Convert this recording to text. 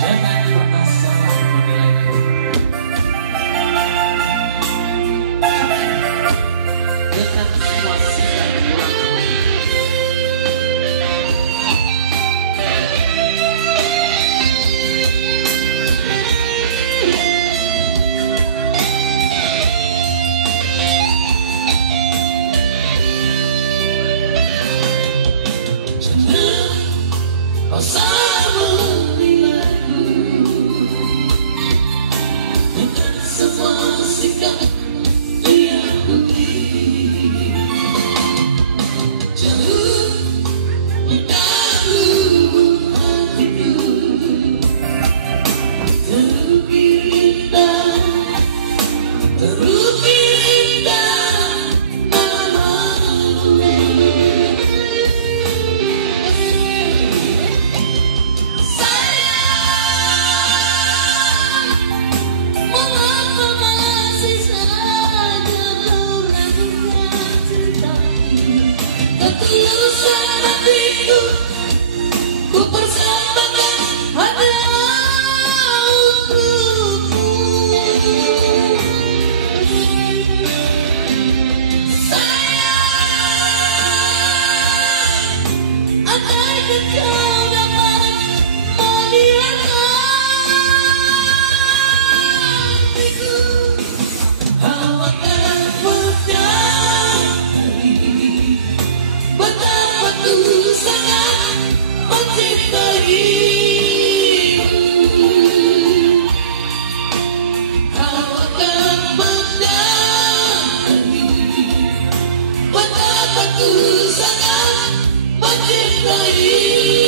Jangan pernah salah menilaiku. Dengan semua sikap kurang lebih. Jangan kau salah menilaiku dengan semua sikap yang beri. Jauh mengganggu hatiku, terukir indah, terukir indah namamu. Mengapa masih saja kau ragukan cintaku? Ketulusan hatiku ku persembahkan hanya untukmu. Sayang, andaikan kau dapat melihat hatiku, kau akan menyadari betapa ku sangat mencintaimu. Kau akan menyadari betapa ku sangat mencintaimu.